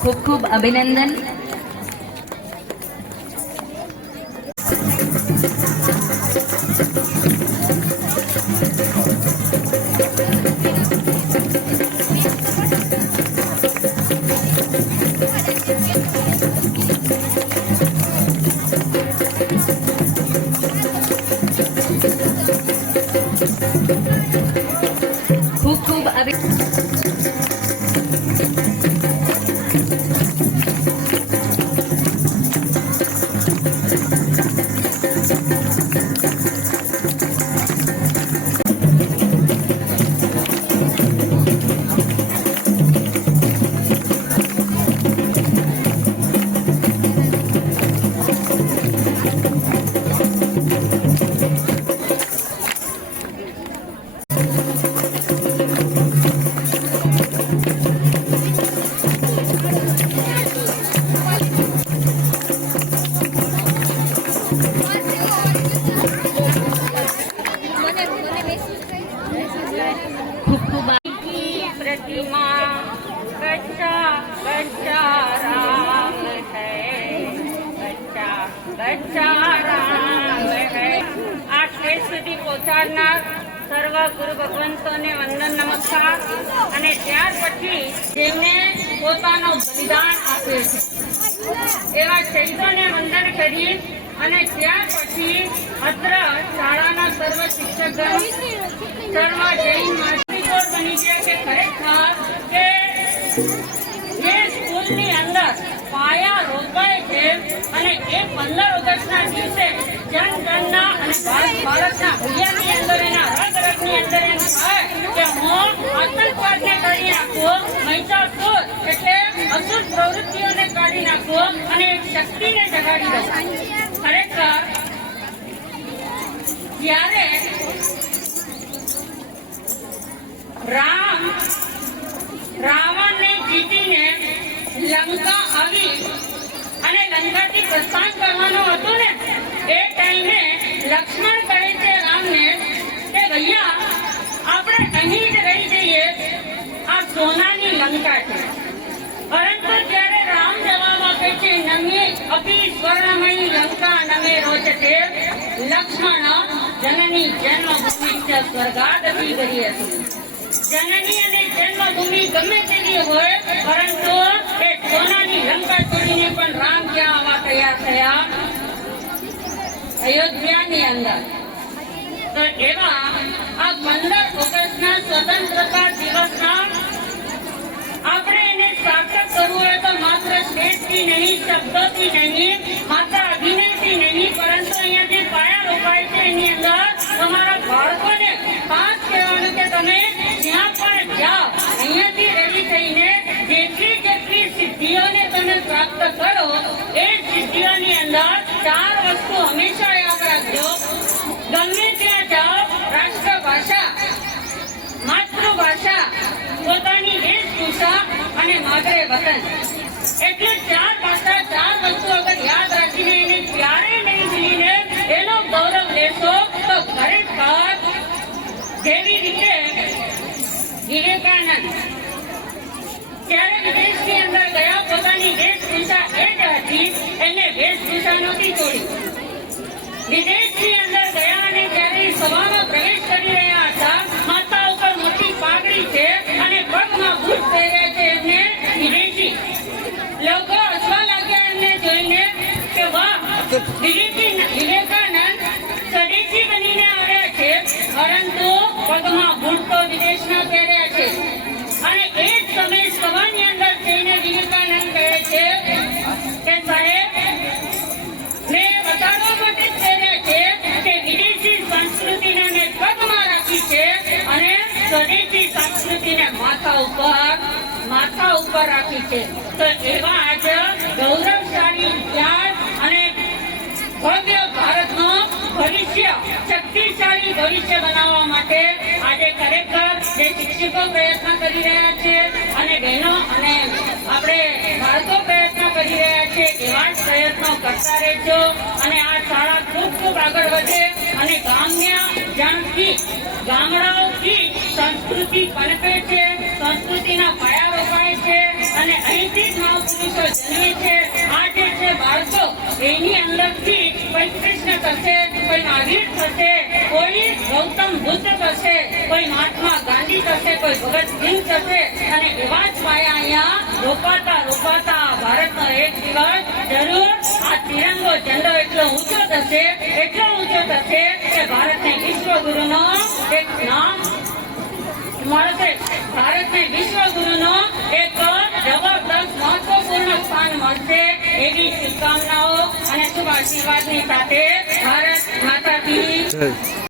खूब खूब अभिनंदन। खूब खूब प्रतिमा बच्चा बच्चा राम है, बच्चा बच्चा राम है। आ स्टेज सुधी पहोंचाडनार सर्व गुरु भगवंतोने वंदन नमस्कार। અને ત્યાર પછી જેમને પોતાનો બલિદાન આપ્યો છે એવા શહીદોને વંદન કરી અને ત્યાર પછી અત્ર શાળાના સર્વ શિક્ષકગણ સર્વ જૈન બની ગયા કે ખરેખર કે જે સ્કૂલની અંદર પાયા રોપાય છે અને એ 15 ઓગસ્ટના દિવસે જનગણના અને ભારતના હૈયાની અંદર એના રગની અંદર એમ થાય કે હું આતંકવાદને કાઢી નાખું, મહિષાસુર એટલે અસુર પ્રવૃત્તિઓને કાઢી નાખું અને એક શક્તિને જગાડી દઉં। ખરેખર જ્યારે રાવણને જીતીને લંકા આવી અને લંકાથી પ્રસ્થાન કરવાનું હતું ને એ ટાઈમે લક્ષ્મણ કહે છે રામને કે ભૈયા આપણે અહીં જ રહી જઈએ, આ સોનાની લંકા છે। પરંતુ ત્યારે રામ જવાબ આપે છે નમે અપી સ્વર્ણમયી લંકા નમે રોચતે લક્ષ્મણ જનની જન્મભૂમિ સ્વર્ગાદપી કરી હતી। જનની અને જન્મભૂમિ ગમે તેવી હોય પરંતુ એ સોનાની લંકા છોડીને પણ રામ ક્યાં આવવા તૈયાર થયા? અયોધ્યાની અંદર। તો એવા આ 15 ઓગસ્ટના સ્વતંત્રતા દિવસના આપણે એને સાર્થક કરવું હોય તો માત્ર સ્ટેજથી નહીં, શબ્દોથી નહીં, માત્ર અભિનયથી નહીં, પરંતુ અહીંયા જે પાયા રોપાય છે એની અંદર તમારા બાળકોને ખાસ કહેવાનું કે તમે જ્યાં પણ જાઓ અહીંયાથી રેડી થઈને જેટલી સિદ્ધિઓને તમે પ્રાપ્ત કરો એ સિદ્ધિઓની અંદર 4 વસ્તુ હંમેશા યાદ રાખજો। ગમે ત્યાં જાઓ રાષ્ટ્રભાષા, માતૃભાષા, પોતાની વેશભૂષા અને માદરે વતન, એટલે 4 ભાષા 4 વસ્તુ અગર યાદ રાખીને એને ક્યારેય નહીં ભૂલીને એનો ગૌરવ લેશો તો ખરેખર જેવી રીતે વિવેકાનંદ ત્યારે વિદેશની અંદર ગયા, પોતાની વેશભૂષા એ જ હતી, એને વેશભૂષા નહોતી છોડી। વિદેશની અંદર ગયા અને જ્યારે સભામાં પ્રવેશ કરી રહ્યા હતા, માથા ઉપર મોટી પાઘડી છે અને પગમાં બૂટ પહેર્યા છે એમને વિદેશી લોકો હસવા લાગ્યા એમને જોઈને કે વાહ, વિવેકાનંદ સ્વદેશી બનીને આવ્યા છે પરંતુ પગમાં બૂટ તો વિદેશના પહેર્યા છે। અને એ જ સમય સભાની અંદર જઈને વિવેકાનંદ કહે છે કે સાહેબ મેં બતાવવા માટે જ પહેર્યા છે કે વિદેશી સંસ્કૃતિને મેં પગમાં રાખી છે અને સ્વદેશી સંસ્કૃતિને માથા ઉપર રાખી છે। તો એવા આજ ગૌરવશાળી ઇતિહાસ અને ભવ્ય ભારતનું ભવિષ્ય, શક્તિશાળી ભવિષ્ય બનાવવા માટે આજે ખરેખર જે શિક્ષકો પ્રયત્ન કરી રહ્યા છે અને બહેનો અને આપણે બાળકો પ્રયત્ન કરી રહ્યા છે એવા જ પ્રયત્નો કરતા રહેજો અને આ શાળા ખૂબ ખૂબ આગળ વધે અને ગામડાઓથી સંસ્કૃતિ પનપે છે, સંસ્કૃતિના પાયા રોપાય છે અને અહીંથી જ મહાપુરુષો જન્મે છે. આ જે છે બાળકો એની અંદરથી કોઈ કૃષ્ણ થશે, કોઈ મહાવીર થશે, કોઈ ગૌતમ બુદ્ધ થશે, કોઈ મહાત્મા ગાંધી થશે, કોઈ ભગતસિંહ થશે અને એવા જ પાયા અહીંયા રોપાતા ભારતનો એક દિવસ જરૂર આ તિરંગો ઝંડો એટલો ઊંચો થશે કે ભારતને વિશ્વગુરુનો એક નામ મળશે. ભારતને વિશ્વગુરુનો એક જબરદસ્ત મહત્વપૂર્ણ સ્થાન મળશે એવી શુભકામનાઓ અને શુભ આશીર્વાદની સાથે ભારત માતા કી